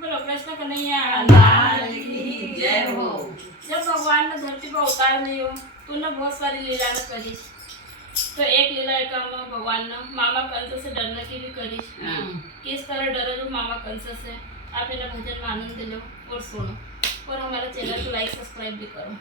बोलो कृष्ण कन्हैया लाल की जय हो। जब भगवान ने धरती पर अवतार लियो तूने बहुत सारी लीला करी। तो एक लीला एक भगवान ने मामा कंस से डरने की भी करी। किस तरह डरे जो मामा कंस से। आप इन्हें भजन में आनंद लो और सुनो और हमारे चैनल को लाइक सब्सक्राइब भी करो।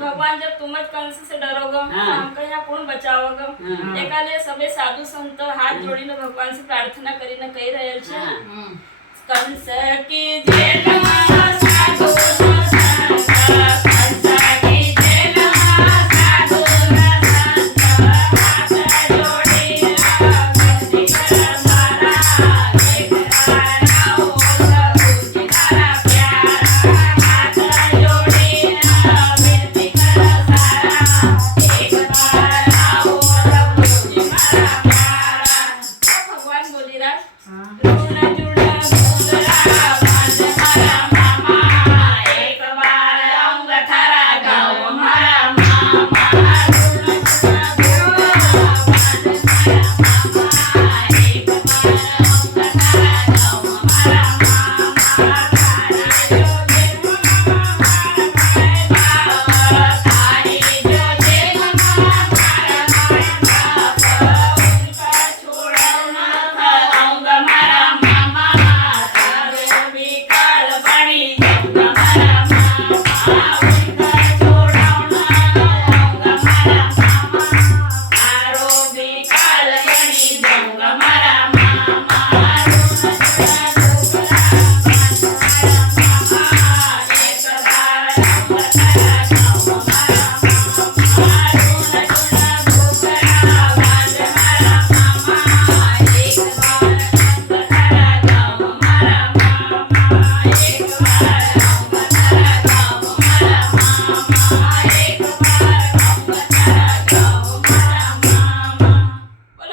भगवान जब तुम कंस से डरोगे तो हमको यहाँ कौन बचाओगे। एकाले सबे साधु संत हाथ जोड़ीने भगवान से प्रार्थना करीने कही रहे छे कंस की जय साधु